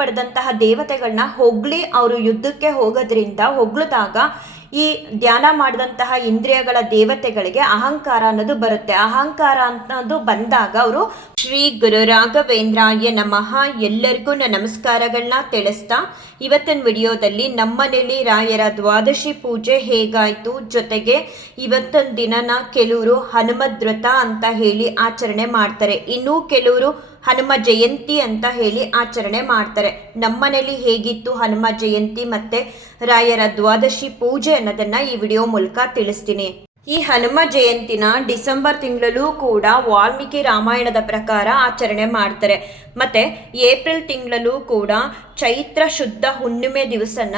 ಪಡೆದಂತಹ ದೇವತೆಗಳನ್ನ ಹೊಗಳಿ ಅವರು ಯುದ್ಧಕ್ಕೆ ಹೋಗೋದ್ರಿಂದ ಹೊಗಳಿದಾಗ ಈ ಧ್ಯಾನ ಮಾಡಿದಂತಹ ಇಂದ್ರಿಯಗಳ ದೇವತೆಗಳಿಗೆ ಅಹಂಕಾರ ಅನ್ನೋದು ಬರುತ್ತೆ. ಅಹಂಕಾರ ಅನ್ನೋದು ಬಂದಾಗ ಅವರು ಶ್ರೀ ಗುರು ರಾಘವೇಂದ್ರಾಯ ನಮಃ. ಎಲ್ಲರಿಗೂ ನಮಸ್ಕಾರಗಳನ್ನ ತಿಳಿಸ್ತಾ ಇವತ್ತಿನ ವಿಡಿಯೋದಲ್ಲಿ ನಮ್ಮನೇಲಿ ರಾಯರ ದ್ವಾದಶಿ ಪೂಜೆ ಹೇಗಾಯಿತು, ಜೊತೆಗೆ ಇವತ್ತಿನ ದಿನನ ಕೆಲವರು ಹನುಮದ್ ವ್ರತ ಅಂತ ಹೇಳಿ ಆಚರಣೆ ಮಾಡ್ತಾರೆ, ಇನ್ನೂ ಕೆಲವರು ಹನುಮ ಜಯಂತಿ ಅಂತ ಹೇಳಿ ಆಚರಣೆ ಮಾಡ್ತಾರೆ. ನಮ್ಮನೇಲಿ ಹೇಗಿತ್ತು ಹನುಮ ಜಯಂತಿ ಮತ್ತೆ ರಾಯರ ದ್ವಾದಶಿ ಪೂಜೆ ಅನ್ನೋದನ್ನ ಈ ವಿಡಿಯೋ ಮೂಲಕ ತಿಳಿಸ್ತೀನಿ. ಈ ಹನುಮ ಜಯಂತಿನ ಡಿಸೆಂಬರ್ ತಿಂಗಳಲ್ಲೂ ಕೂಡ ವಾಲ್ಮೀಕಿ ರಾಮಾಯಣದ ಪ್ರಕಾರ ಆಚರಣೆ ಮಾಡ್ತಾರೆ. ಮತ್ತೆ ಏಪ್ರಿಲ್ ತಿಂಗಳಲ್ಲೂ ಕೂಡ ಚೈತ್ರ ಶುದ್ಧ ಹುಣ್ಣಿಮೆ ದಿವಸನ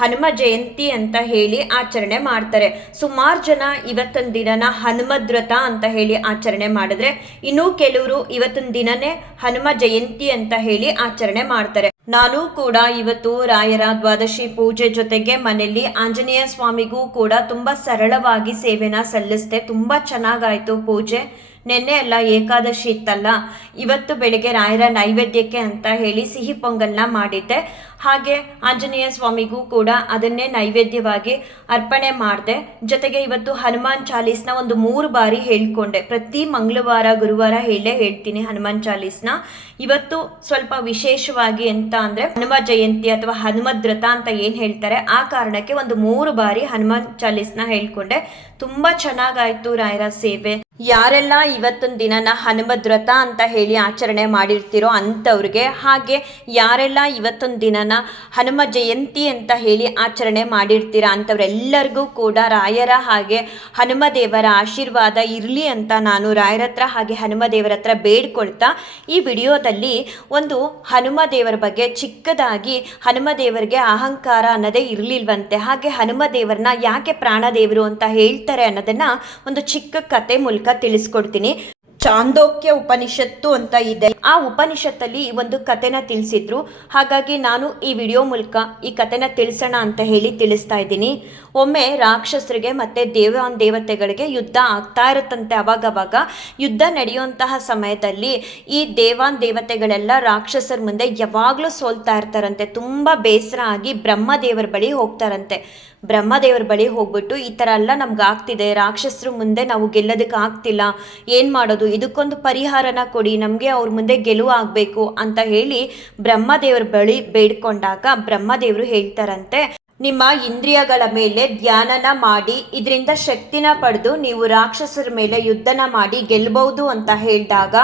ಹನುಮ ಜಯಂತಿ ಅಂತ ಹೇಳಿ ಆಚರಣೆ ಮಾಡ್ತಾರೆ. ಸುಮಾರು ಜನ ಇವತ್ತಿನ ದಿನನ ಹನುಮದ್ ವ್ರತ ಅಂತ ಹೇಳಿ ಆಚರಣೆ ಮಾಡಿದ್ರೆ, ಇನ್ನೂ ಕೆಲವರು ಇವತ್ತಿನ ದಿನನೇ ಹನುಮ ಜಯಂತಿ ಅಂತ ಹೇಳಿ ಆಚರಣೆ ಮಾಡ್ತಾರೆ. ನಾನು ಕೂಡ ಇವತ್ತು ರಾಯರ ದ್ವಾದಶಿ ಪೂಜೆ ಜೊತೆಗೆ ಮನೆಯಲ್ಲಿ ಆಂಜನೇಯ ಸ್ವಾಮಿಗೂ ಕೂಡ ತುಂಬಾ ಸರಳವಾಗಿ ಸೇವೆನ ಸಲ್ಲಿಸಿದೆ. ತುಂಬಾ ಚೆನ್ನಾಗಾಯ್ತು ಪೂಜೆ. ನೆನ್ನೆ ಎಲ್ಲ ಏಕಾದಶಿ ಇತ್ತಲ್ಲ, ಇವತ್ತು ಬೆಳಿಗ್ಗೆ ರಾಯರ ನೈವೇದ್ಯಕ್ಕೆ ಅಂತ ಹೇಳಿ ಸಿಹಿ ಪೊಂಗಲ್ನ ಮಾಡಿದ್ದೆ. ಹಾಗೆ ಆಂಜನೇಯ ಸ್ವಾಮಿಗೂ ಕೂಡ ಅದನ್ನೇ ನೈವೇದ್ಯವಾಗಿ ಅರ್ಪಣೆ ಮಾಡಿದೆ. ಜೊತೆಗೆ ಇವತ್ತು ಹನುಮಾನ್ ಚಾಲೀಸ್ನ ಒಂದು 3 ಬಾರಿ ಹೇಳ್ಕೊಂಡೆ. ಪ್ರತಿ ಮಂಗಳವಾರ ಗುರುವಾರ ಹೇಳ್ತೀನಿ ಹನುಮಾನ್ ಚಾಲೀಸ್ನ. ಇವತ್ತು ಸ್ವಲ್ಪ ವಿಶೇಷವಾಗಿ ಅಂತ ಅಂದ್ರೆ ಹನುಮ ಜಯಂತಿ ಅಥವಾ ಹನುಮದ್ ವ್ರತ ಅಂತ ಏನ್ ಹೇಳ್ತಾರೆ, ಆ ಕಾರಣಕ್ಕೆ ಒಂದು 3 ಬಾರಿ ಹನುಮಾನ್ ಚಾಲೀಸ್ನ ಹೇಳ್ಕೊಂಡೆ. ತುಂಬಾ ಚೆನ್ನಾಗಾಯ್ತು ರಾಯರ ಸೇವೆ. ಯಾರೆಲ್ಲ ಇವತ್ತಿನ ದಿನನ ಹನುಮದ್ ವ್ರತ ಅಂತ ಹೇಳಿ ಆಚರಣೆ ಮಾಡಿರ್ತೀರೋ ಅಂಥವ್ರಿಗೆ, ಹಾಗೆ ಯಾರೆಲ್ಲ ಇವತ್ತಿನ ದಿನನ ಹನುಮ ಜಯಂತಿ ಅಂತ ಹೇಳಿ ಆಚರಣೆ ಮಾಡಿರ್ತೀರ ಅಂಥವ್ರೆಲ್ಲರಿಗೂ ಕೂಡ ರಾಯರ ಹಾಗೆ ಹನುಮ ದೇವರ ಆಶೀರ್ವಾದ ಇರಲಿ ಅಂತ ನಾನು ರಾಯರ ಹತ್ರ ಹಾಗೆ ಹನುಮ ದೇವರ ಹತ್ರ ಬೇಡ್ಕೊಳ್ತಾ ಈ ವಿಡಿಯೋದಲ್ಲಿ ಒಂದು ಹನುಮ ದೇವರ ಬಗ್ಗೆ ಚಿಕ್ಕದಾಗಿ, ಹನುಮ ದೇವರಿಗೆ ಅಹಂಕಾರ ಅನ್ನೋದೇ ಇರಲಿಲ್ವಂತೆ, ಹಾಗೆ ಹನುಮ ದೇವರನ್ನ ಯಾಕೆ ಪ್ರಾಣದೇವರು ಅಂತ ಹೇಳ್ತಾರೆ ಅನ್ನೋದನ್ನ ಒಂದು ಚಿಕ್ಕ ಕತೆ ಮೂಲಕ ತಿಳಿಸ್ಕೊಡ್ತೀನಿ. ಚಾಂದೋಕ್ಯ ಉಪನಿಷತ್ತು ಅಂತ ಇದೆ, ಆ ಉಪನಿಷತ್ತಲ್ಲಿ ಒಂದು ಕಥೆನ ತಿಳಿಸಿದ್ರು. ಹಾಗಾಗಿ ನಾನು ಈ ವಿಡಿಯೋ ಮೂಲಕ ಈ ಕಥೆನ ತಿಳಿಸೋಣ ಅಂತ ಹೇಳಿ ತಿಳಿಸ್ತಾ ಇದ್ದೀನಿ. ಒಮ್ಮೆ ರಾಕ್ಷಸರಿಗೆ ಮತ್ತೆ ದೇವತೆಗಳಿಗೆ ಯುದ್ಧ ಆಗ್ತಾ ಇರುತ್ತಂತೆ. ಅವಾಗವಾಗ ಯುದ್ಧ ನಡೆಯುವಂತಹ ಸಮಯದಲ್ಲಿ ಈ ದೇವತೆಗಳೆಲ್ಲ ರಾಕ್ಷಸರ ಮುಂದೆ ಯಾವಾಗಲೂ ಸೋಲ್ತಾ ಇರ್ತಾರಂತೆ. ತುಂಬ ಬೇಸರ ಆಗಿ ಬ್ರಹ್ಮದೇವರ ಬಳಿ ಹೋಗ್ತಾರಂತೆ. ಬ್ರಹ್ಮದೇವರ ಬಳಿ ಹೋಗ್ಬಿಟ್ಟು ಈ ಥರ ಎಲ್ಲ ನಮ್ಗೆ ಆಗ್ತಿದೆ, ರಾಕ್ಷಸರು ಮುಂದೆ ನಾವು ಗೆಲ್ಲೋದಕ್ಕೆ ಆಗ್ತಿಲ್ಲ, ಏನು ಮಾಡೋದು, ಇದಕ್ಕೊಂದು ಪರಿಹಾರನ ಕೊಡಿ, ನಮಗೆ ಅವ್ರ ಮುಂದೆ ಗೆಲುವು ಆಗಬೇಕು ಅಂತ ಹೇಳಿ ಬ್ರಹ್ಮದೇವರ ಬಳಿ ಬೇಡ್ಕೊಂಡಾಗ ಬ್ರಹ್ಮದೇವರು ಹೇಳ್ತಾರಂತೆ, ನಿಮ್ಮ ಇಂದ್ರಿಯಗಳ ಮೇಲೆ ಧ್ಯಾನನ ಮಾಡಿ ಇದರಿಂದ ಶಕ್ತಿನ ಪಡೆದು ನೀವು ರಾಕ್ಷಸರ ಮೇಲೆ ಯುದ್ಧನ ಮಾಡಿ ಗೆಲ್ಲಬಹುದು ಅಂತ ಹೇಳಿದಾಗ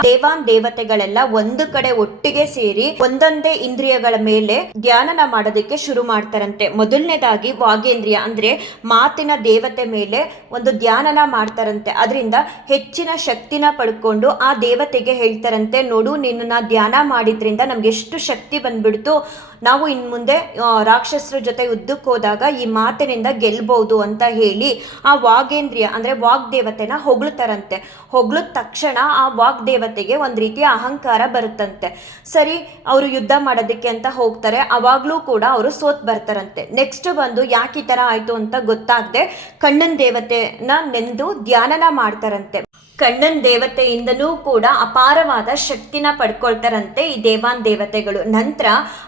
ದೇವತೆಗಳೆಲ್ಲ ಒಂದು ಕಡೆ ಒಟ್ಟಿಗೆ ಸೇರಿ ಒಂದೊಂದೇ ಇಂದ್ರಿಯಗಳ ಮೇಲೆ ಧ್ಯಾನನ ಮಾಡೋದಕ್ಕೆ ಶುರು ಮಾಡ್ತಾರಂತೆ. ಮೊದಲನೇದಾಗಿ ವಾಗೇಂದ್ರಿಯ ಅಂದ್ರೆ ಮಾತಿನ ದೇವತೆ ಮೇಲೆ ಒಂದು ಧ್ಯಾನನ ಮಾಡ್ತಾರಂತೆ. ಅದರಿಂದ ಹೆಚ್ಚಿನ ಶಕ್ತಿನ ಪಡ್ಕೊಂಡು ಆ ದೇವತೆಗೆ ಹೇಳ್ತಾರಂತೆ, ನೋಡು ನಿನ್ನ ಧ್ಯಾನ ಮಾಡಿದ್ರಿಂದ ನಮ್ಗೆ ಎಷ್ಟು ಶಕ್ತಿ ಬಂದ್ಬಿಡ್ತು, ನಾವು ಇನ್ ಮುಂದೆ ರಾಕ್ಷಸರ ಜೊತೆ ಯುದ್ಧಕ್ಕೆ ಹೋದಾಗ ಈ ಮಾತಿನಿಂದ ಗೆಲ್ಬಹುದು ಅಂತ ಹೇಳಿ ಆ ವಾಗೇಂದ್ರಿಯ ಅಂದ್ರೆ ವಾಗ್ದೇವತೆನ ಹೊಗಳ್ತಾರಂತೆ. ಹೊಗಳಿದ ತಕ್ಷಣ ಆ ವಾಗ್ದೇವತೆಗೆ ಒಂದು ರೀತಿಯ ಅಹಂಕಾರ ಬರುತ್ತಂತೆ. ಸರಿ, ಅವರು ಯುದ್ಧ ಮಾಡೋದಕ್ಕೆ ಅಂತ ಹೋಗ್ತಾರೆ. ಅವಾಗ್ಲೂ ಕೂಡ ಅವರು ಸೋತ್ ಬರ್ತಾರಂತೆ. ನೆಕ್ಸ್ಟ್ ಬಂದು ಯಾಕೆ ಈ ತರ ಆಯ್ತು ಅಂತ ಗೊತ್ತಾಗದೆ ಕಣ್ಣನ್ ದೇವತೆನ ನೆಂದು ಧ್ಯಾನನ ಮಾಡ್ತಾರಂತೆ. ಕಣ್ಣನ್ ದೇವತೆಯಿಂದನೂ ಕೂಡ ಅಪಾರವಾದ ಶಕ್ತಿನ ಪಡ್ಕೊಳ್ತಾರಂತೆ ಈ ದೇವತೆಗಳು. ನಂತರ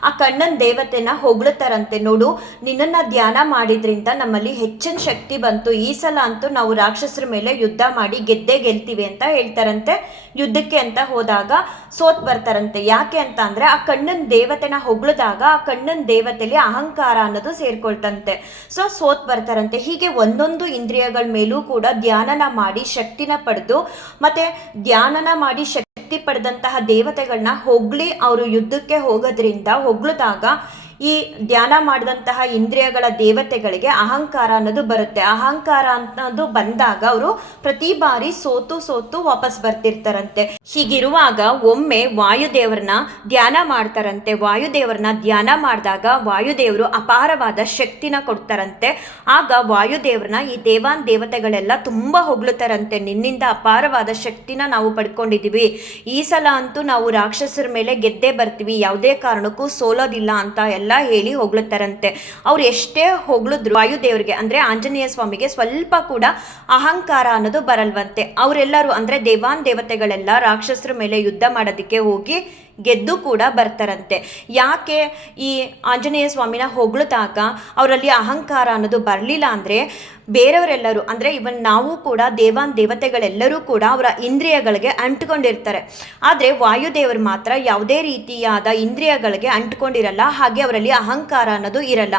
ಆ ಕಣ್ಣನ್ ದೇವತೆನ ಹೊಗಳ್ತಾರಂತೆ, ನೋಡು ನಿನ್ನನ್ನ ಧ್ಯಾನ ಮಾಡಿದ್ರಿಂದ ನಮ್ಮಲ್ಲಿ ಹೆಚ್ಚಿನ ಶಕ್ತಿ ಬಂತು, ಈ ಸಲ ಅಂತೂ ನಾವು ರಾಕ್ಷಸರ ಮೇಲೆ ಯುದ್ಧ ಮಾಡಿ ಗೆಲ್ತೀವಿ ಅಂತ ಹೇಳ್ತಾರಂತೆ. ಯುದ್ಧಕ್ಕೆ ಅಂತ ಹೋದಾಗ ಸೋತ್ ಬರ್ತಾರಂತೆ. ಯಾಕೆ ಅಂತ ಅಂದ್ರೆ ಆ ಕಣ್ಣನ್ ದೇವತೆನ ಹೊಗಳಿದಾಗ ಆ ಕಣ್ಣನ್ ದೇವತೆಲಿ ಅಹಂಕಾರ ಅನ್ನೋದು ಸೇರ್ಕೊಳ್ತಂತೆ. ಸೋತ್ ಬರ್ತಾರಂತೆ. ಹೀಗೆ ಒಂದೊಂದು ಇಂದ್ರಿಯಗಳ ಮೇಲೂ ಕೂಡ ಧ್ಯಾನನ ಮಾಡಿ ಶಕ್ತಿನ ಪಡೆದು ಮತ್ತೆ ಧ್ಯಾನನ ಮಾಡಿ ಶಕ್ತಿ ಪಡೆದಂತಹ ದೇವತೆಗಳನ್ನ ಹೊಗಳಿ ಅವರು ಯುದ್ಧಕ್ಕೆ ಹೋಗೋದ್ರಿಂದ ಹೊಗಳಿದಾಗ ಈ ಧ್ಯಾನ ಮಾಡಿದಂತಹ ಇಂದ್ರಿಯಗಳ ದೇವತೆಗಳಿಗೆ ಅಹಂಕಾರ ಅನ್ನೋದು ಬರುತ್ತೆ. ಅಹಂಕಾರ ಅನ್ನೋದು ಬಂದಾಗ ಅವರು ಪ್ರತಿ ಬಾರಿ ಸೋತು ವಾಪಸ್ ಬರ್ತಿರ್ತಾರಂತೆ. ಹೀಗಿರುವಾಗ ಒಮ್ಮೆ ವಾಯುದೇವರನ್ನ ಧ್ಯಾನ ಮಾಡ್ತಾರಂತೆ. ವಾಯುದೇವರನ್ನ ಧ್ಯಾನ ಮಾಡಿದಾಗ ವಾಯುದೇವರು ಅಪಾರವಾದ ಶಕ್ತಿನ ಕೊಡ್ತಾರಂತೆ. ಆಗ ವಾಯುದೇವರನ್ನ ಈ ದೇವತೆಗಳೆಲ್ಲ ತುಂಬಾ ಹೊಗಳುತ್ತಾರಂತೆ, ನಿನ್ನಿಂದ ಅಪಾರವಾದ ಶಕ್ತಿನ ನಾವು ಪಡ್ಕೊಂಡಿದೀವಿ, ಈ ಸಲ ಅಂತೂ ನಾವು ರಾಕ್ಷಸರ ಮೇಲೆ ಗೆದ್ದೇ ಬರ್ತೀವಿ, ಯಾವುದೇ ಕಾರಣಕ್ಕೂ ಸೋಲೋದಿಲ್ಲ ಅಂತ ಎಲ್ಲ ಹೇಳಿ ಹೊಗಳುತ್ತಾರಂತೆ. ಅವ್ರು ಎಷ್ಟೇ ಹೊಗಳಿದ್ರು ವಾಯುದೇವರಿಗೆ ಅಂದ್ರೆ ಆಂಜನೇಯ ಸ್ವಾಮಿಗೆ ಸ್ವಲ್ಪ ಕೂಡ ಅಹಂಕಾರ ಅನ್ನೋದು ಬರಲ್ವಂತೆ. ಅವರೆಲ್ಲರೂ ಅಂದ್ರೆ ದೇವತೆಗಳೆಲ್ಲ ರಾಕ್ಷಸರ ಮೇಲೆ ಯುದ್ಧ ಮಾಡೋದಕ್ಕೆ ಹೋಗಿ ಗೆದ್ದು ಕೂಡ ಬರ್ತಾರಂತೆ. ಯಾಕೆ ಈ ಆಂಜನೇಯ ಸ್ವಾಮಿನ ಹೊಗಳ್ದಾಗ ಅವರಲ್ಲಿ ಅಹಂಕಾರ ಅನ್ನೋದು ಬರಲಿಲ್ಲ ಅಂದರೆ ಬೇರೆಯವರೆಲ್ಲರೂ ಅಂದರೆ ಇವನ್ ನಾವು ಕೂಡ ದೇವತೆಗಳೆಲ್ಲರೂ ಕೂಡ ಅವರ ಇಂದ್ರಿಯಗಳಿಗೆ ಅಂಟ್ಕೊಂಡಿರ್ತಾರೆ. ಆದರೆ ವಾಯುದೇವರು ಮಾತ್ರ ಯಾವುದೇ ರೀತಿಯಾದ ಇಂದ್ರಿಯಗಳಿಗೆ ಅಂಟ್ಕೊಂಡಿರಲ್ಲ, ಹಾಗೆ ಅವರಲ್ಲಿ ಅಹಂಕಾರ ಅನ್ನೋದು ಇರಲ್ಲ.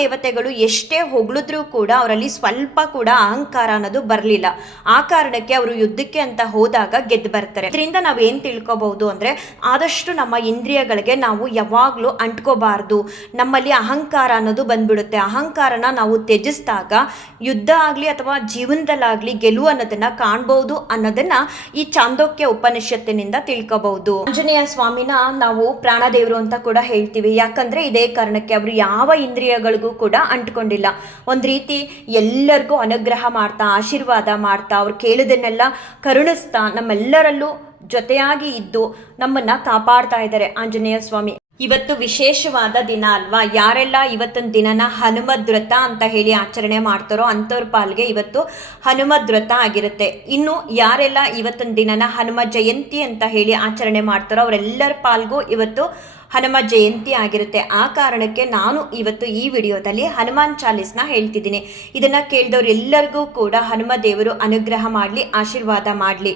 ದೇವತೆಗಳು ಎಷ್ಟೇ ಹೊಗಳಿದ್ರೂ ಕೂಡ ಅವರಲ್ಲಿ ಸ್ವಲ್ಪ ಕೂಡ ಅಹಂಕಾರ ಅನ್ನೋದು ಬರಲಿಲ್ಲ. ಆ ಕಾರಣಕ್ಕೆ ಅವರು ಯುದ್ಧಕ್ಕೆ ಅಂತ ಹೋದಾಗ ಗೆದ್ದು ಬರ್ತಾರೆ. ಇದರಿಂದ ನಾವೇನು ತಿಳ್ಕೊಬಹುದು ಅಂದರೆ ಆದಷ್ಟು ನಮ್ಮ ಇಂದ್ರಿಯಗಳಿಗೆ ನಾವು ಯಾವಾಗಲೂ ಅಂಟ್ಕೋಬಾರ್ದು. ನಮ್ಮಲ್ಲಿ ಅಹಂಕಾರ ಅನ್ನೋದು ಬಂದ್ಬಿಡುತ್ತೆ. ಅಹಂಕಾರನ ನಾವು ತ್ಯಜಿಸಿದಾಗ ಯುದ್ಧ ಆಗಲಿ ಅಥವಾ ಜೀವನದಲ್ಲಾಗಲಿ ಗೆಲುವು ಅನ್ನೋದನ್ನ ಕಾಣ್ಬೋದು ಅನ್ನೋದನ್ನ ಈ ಚಾಂದೋಕ್ಯ ಉಪನಿಷತ್ತಿನಿಂದ ತಿಳ್ಕೋಬಹುದು. ಆಂಜನೇಯ ಸ್ವಾಮಿನ ನಾವು ಪ್ರಾಣದೇವರು ಅಂತ ಕೂಡ ಹೇಳ್ತೀವಿ. ಯಾಕಂದ್ರೆ ಇದೇ ಕಾರಣಕ್ಕೆ ಅವರು ಯಾವ ಇಂದ್ರಿಯಗಳಿಗೂ ಕೂಡ ಅಂಟ್ಕೊಂಡಿಲ್ಲ. ಒಂದು ರೀತಿ ಎಲ್ಲರಿಗೂ ಅನುಗ್ರಹ ಮಾಡ್ತಾ, ಆಶೀರ್ವಾದ ಮಾಡ್ತಾ, ಅವ್ರು ಕೇಳಿದನ್ನೆಲ್ಲ ಕರುಣಿಸ್ತಾ, ನಮ್ಮೆಲ್ಲರಲ್ಲೂ ಜೊತೆಯಾಗಿ ಇದ್ದು ನಮ್ಮನ್ನ ಕಾಪಾಡ್ತಾ ಇದ್ದಾರೆ ಆಂಜನೇಯ ಸ್ವಾಮಿ. ಇವತ್ತು ವಿಶೇಷವಾದ ದಿನ ಅಲ್ವಾ? ಯಾರೆಲ್ಲ ಇವತ್ತಿನ ದಿನನ ಹನುಮದ್ ವ್ರತ ಅಂತ ಹೇಳಿ ಆಚರಣೆ ಮಾಡ್ತಾರೋ ಅಂಥವ್ರ ಪಾಲ್ಗೆ ಇವತ್ತು ಹನುಮದ್ ವ್ರತ ಆಗಿರುತ್ತೆ. ಇನ್ನು ಯಾರೆಲ್ಲ ಇವತ್ತಿನ ದಿನನ ಹನುಮ ಜಯಂತಿ ಅಂತ ಹೇಳಿ ಆಚರಣೆ ಮಾಡ್ತಾರೋ ಅವರೆಲ್ಲರ ಪಾಲ್ಗೂ ಇವತ್ತು ಹನುಮ ಜಯಂತಿ ಆಗಿರುತ್ತೆ. ಆ ಕಾರಣಕ್ಕೆ ನಾನು ಇವತ್ತು ಈ ವಿಡಿಯೋದಲ್ಲಿ ಹನುಮಾನ್ ಚಾಲೀಸ್ನ ಹೇಳ್ತಿದ್ದೀನಿ. ಇದನ್ನ ಕೇಳಿದವ್ರು ಎಲ್ಲರಿಗೂ ಕೂಡ ಹನುಮ ದೇವರು ಅನುಗ್ರಹ ಮಾಡಲಿ, ಆಶೀರ್ವಾದ ಮಾಡಲಿ.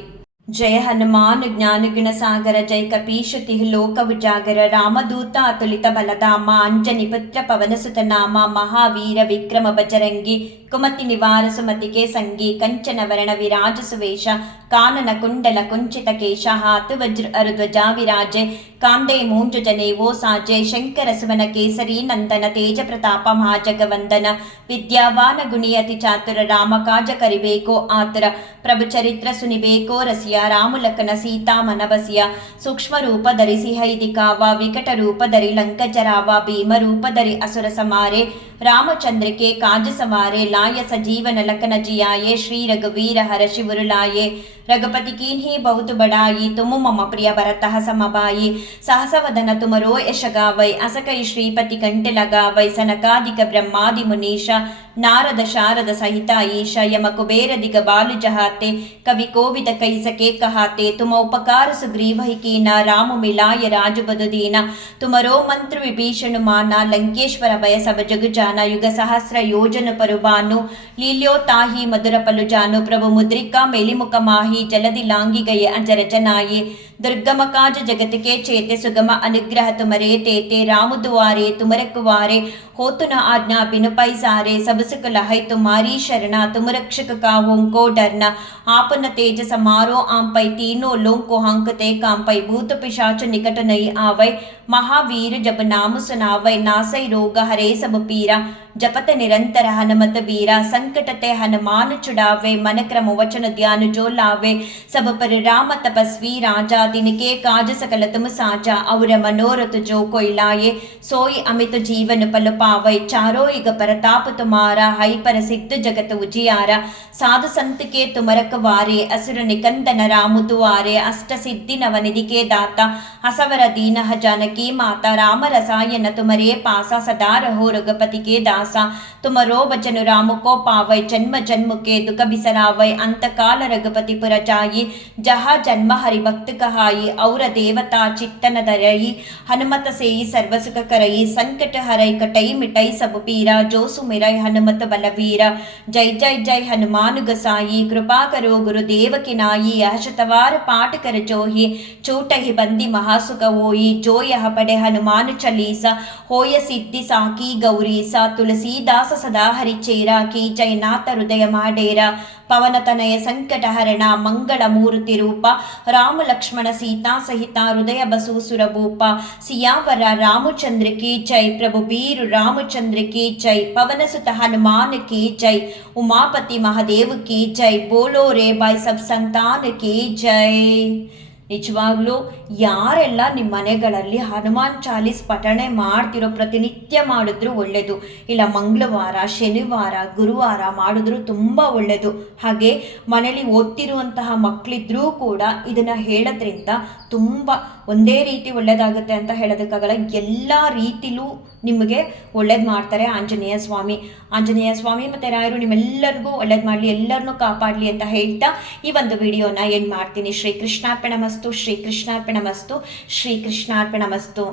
ಜಯ ಹನುಮಾನ್ ಜ್ಞಾನ ಗುಣ ಸಾಗರ, ಜಯ ಕಪೀಶ ತಿಹ್ ಲೋಕ ಉಜಾಗರ, ರಾಮದೂತ ಅತುಲಿತ ಬಲಧಾಮ, ಅಂಜನಿ ಪುತ್ರ ಪವನ ಸುತ ನಾಮ, ಮಹಾವೀರ ವಿಕ್ರಮ ಬಜರಂಗಿ, ಕುಮತಿ ನಿವಾರ ಸುಮತಿಕೆ ಸಂಗಿ, ಕಂಚನ ವರ್ಣ ವಿರಾಜ ಸುವೇಶ, ಕಾನನ ಕುಂಡಲ ಕುಂಚಿತ ಕೇಶ, ಹಾತು ವಜ್ರ ಅರುಧ್ವಜ ವಿರಾಜೆ, ಕಾಂದೆ ಮೂಂಜು ಜನೇವೋ ಸಾಜೆ, ಶಂಕರ ಸುವನ ಕೇಸರಿ ನಂದನ, ತೇಜ ಪ್ರತಾಪ ಮಹಾಜಗವಂದನ, ವಿದ್ಯಾವಾನ ಗುಣಿ ಅತಿ ಚಾತುರ, ರಾಮ ಕಾಜ ಕರಿಬೇಕೋ ಆತುರ, ಪ್ರಭು ಚರಿತ್ರ ಸುನಿಬೇಕೋ ರಸಿಯ, ರಾಮುಲಕನ ಸೀತಾ ಮನಬಸಿಯ, ಸೂಕ್ಷ್ಮ ರೂಪ ಧರಿಸಿ ಹೈದಿ ಕಾವ, ವಿಕಟ ರೂಪ ಧರಿ ಲಂಕ ಜರಾವ, ಭೀಮ ರೂಪ ಧರಿ ಅಸುರ ಸಮಾರೆ, ರಾಮಚಂದ್ರಕ್ಕೆ ಕಾಜ ಸವಾರೆ, लाय सजीवन लखन जियाये, श्री रघुवीर हर शिवर लाये, रघुपति कीन्ही बहुत बड़ाई, तुम मम प्रिय भरतः समबाई, सहस वदन तुम रो यश गावै, असकई श्रीपति कंठ लगावै, सनकादिक ब्रह्मादि मुनीशा, नारद शारद सहिता ईशा, यम कुबेर दिग बाल जहाते, कवि कोविद कई सके कहाते, तुम उपकार सुग्रीव ही कीना, राम मिलाय राजबद दीना, तुमरो मंत्र विभीषण माना, लंकेश्वर भय सब जग जाना, युग सहस्र योजन परुबानु, लील्यो ताही मधुर पलु जानु, प्रभु मुद्रिका मेलिमुख माही, जलदि लांगी गए अजर जनाये, दुर्गम काज जगत के चेते, सुगम अनुग्रह तुमरे तेते, राम दुआरे तुम रखवारे, हो तु न आज्ञा बिनु पैसारे, सब सुख लहै तुम्हारी शरणा, तुम रक्षक काहू को डरना, आपन तेज समारो आम पै, तीनों लोग को हंकते काम पै, भूत पिशाच निकट नहीं आवै, महावीर जब नाम सुनावै, नासै रोग हरे सब पीरा, जपत निरंतर हनुमत बीरा, संकट ते हनुमान छुड़ावे, मन क्रम वचन ध्यान जो लावे, सब पर राम तपस्वी राजा, तिनके काज सकल तुम साचा, और मनोरथ जो कोई लाए, सोई अमित जीवन पल पावै, चारों युग परताप तुम्हारा, हई पर सिद्ध जगत उजियारा, साधु संत के तुम रखवारे, असुर निकंदन राम दुआरे, अष्ट सिद्धि नवनिधि के दाता, हसवर दीन जानकी माता, राम रसायन तुमरे पासा, सदा रहो रघुपति के दासा, तुमरो बचन राम को पावै, जन्म जन्म के दुख बिसरावै, अंत काल रघुपति पुर जाई, जहाँ जन्म हरि भक्त कहाई, और देवता चित्तन धरई, हनुमत से सर्व सुख करई, संकट हरई कटई मिटई सब पीरा, जो सुमिरै हनुमत बलवीरा, जय जय जय हनुमान गोसाई, कृपा करो गुरुदेव की नाई, यह शतवार पाठ कर जोहि, छूटहि बंदी महासुख होई, जो यह पढ़े हनुमान चालीसा, होय सिद्धि साकी गौरीसा, तुलसीदास सदा हरि चेरा, की जय नाथ हृदय माडेरा, पवन तनय संकट हरण मंगल मूर्ति रूप, राम लक्ष्मण सीता सहिता, हृदय बसु सुर भूप, सियावर रामचंद्र की जय, प्रभु वीर रामचंद्र की जय, पवन सुत हनुमान की जय, उमापति महादेव की जय, बोलो रे भाई सब संतान की जय. ನಿಜವಾಗ್ಲೂ ಯಾರೆಲ್ಲ ನಿಮ್ಮ ಮನೆಗಳಲ್ಲಿ ಹನುಮಾನ್ ಚಾಲೀಸ್ ಪಠಣೆ ಮಾಡ್ತಿರೋ ಪ್ರತಿನಿತ್ಯ ಮಾಡಿದ್ರು ಒಳ್ಳೆಯದು, ಇಲ್ಲ ಮಂಗಳವಾರ ಶನಿವಾರ ಗುರುವಾರ ಮಾಡಿದ್ರು ತುಂಬ ಒಳ್ಳೆಯದು. ಹಾಗೆ ಮನೇಲಿ ಓದ್ತಿರುವಂತಹ ಮಕ್ಕಳಿದ್ರೂ ಕೂಡ ಇದನ್ನು ಹೇಳೋದ್ರಿಂದ ತುಂಬ ಒಂದೇ ರೀತಿ ಒಳ್ಳೇದಾಗುತ್ತೆ ಅಂತ ಹೇಳೋದಕ್ಕಾಗಲ್ಲ. ಎಲ್ಲ ರೀತಿಲೂ ನಿಮಗೆ ಒಳ್ಳೇದು ಮಾಡ್ತಾರೆ ಆಂಜನೇಯ ಸ್ವಾಮಿ. ಆಂಜನೇಯ ಸ್ವಾಮಿ ಮತ್ತು ರಾಯರು ನಿಮ್ಮೆಲ್ಲರಿಗೂ ಒಳ್ಳೇದು ಮಾಡಲಿ, ಎಲ್ಲರನ್ನೂ ಕಾಪಾಡಲಿ ಅಂತ ಹೇಳ್ತಾ ಈ ಒಂದು ವಿಡಿಯೋನ ಏನು ಮಾಡ್ತೀನಿ. ಶ್ರೀ ಕೃಷ್ಣಾರ್ಪಣ ಮಸ್ತು, ಶ್ರೀ ಕೃಷ್ಣಾರ್ಪಣ ಮಸ್ತು, ಶ್ರೀ ಕೃಷ್ಣಾರ್ಪಣ ಮಸ್ತು.